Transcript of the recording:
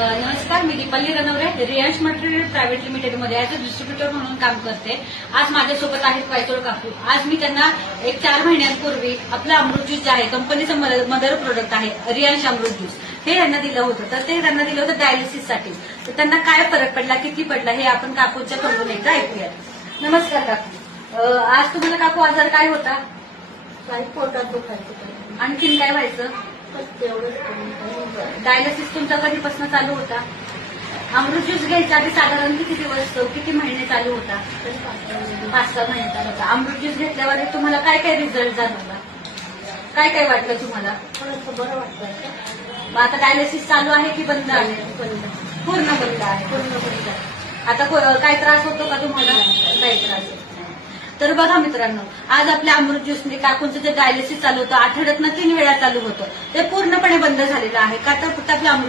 नमस्कार, मी Deepali Ranaware Riyansh material private limited मध्ये ऍज अ डिस्ट्रीब्युटर म्हणून काम करते. आज माझ्यासोबत आहेत वायचोळ काकू. आज मी त्यांना एक 4 महिन्यांपूर्वी आपलं अमृत ज्यूस जे आहे कंपनीचं मदर प्रोडक्ट आहे रियांश अमृत ज्यूस, हे यांना दिलं होतं. तर ते त्यांना दिलं होतं डायलिसिससाठी. तर त्यांना काय फरक पडला, किती पडला, हे आपण काकूच्या तोंडून एकदा ऐकूया. नमस्कार काकू. आज तुम्हाला काकू आजार काय होता? काही पोटात दुखायचं, आणखीन काय व्हायचं? तेवढंच डायलिसिस तुमचा कधीपासून चालू होता? अमृत ज्यूस घ्यायच्या आधी साधारण किती दिवस, किती महिने चालू होता? 5-6 महिने चालू होता. अमृत ज्यूस घेतल्यावर तुम्हाला काय काय रिझल्ट जाणवला? काय काय वाटलं तुम्हाला? थोडंसं बरं वाटतं. मग आता डायलिसिस चालू आहे की बंद आहे? बंद. पूर्ण बंद आहे. पूर्ण बंद आहे. आता काय त्रास होतो का तुम्हाला? काही त्रास होत नाही. तर बघा मित्रांनो, आज आपल्या अमृत ज्यूसने काकूंचं जे डायलिसिस चालू होतं, आठवड्यातनं 3 वेळा चालू होतं, ते पूर्णपणे बंद झालेलं आहे. का तर फक्त आपलं अमृत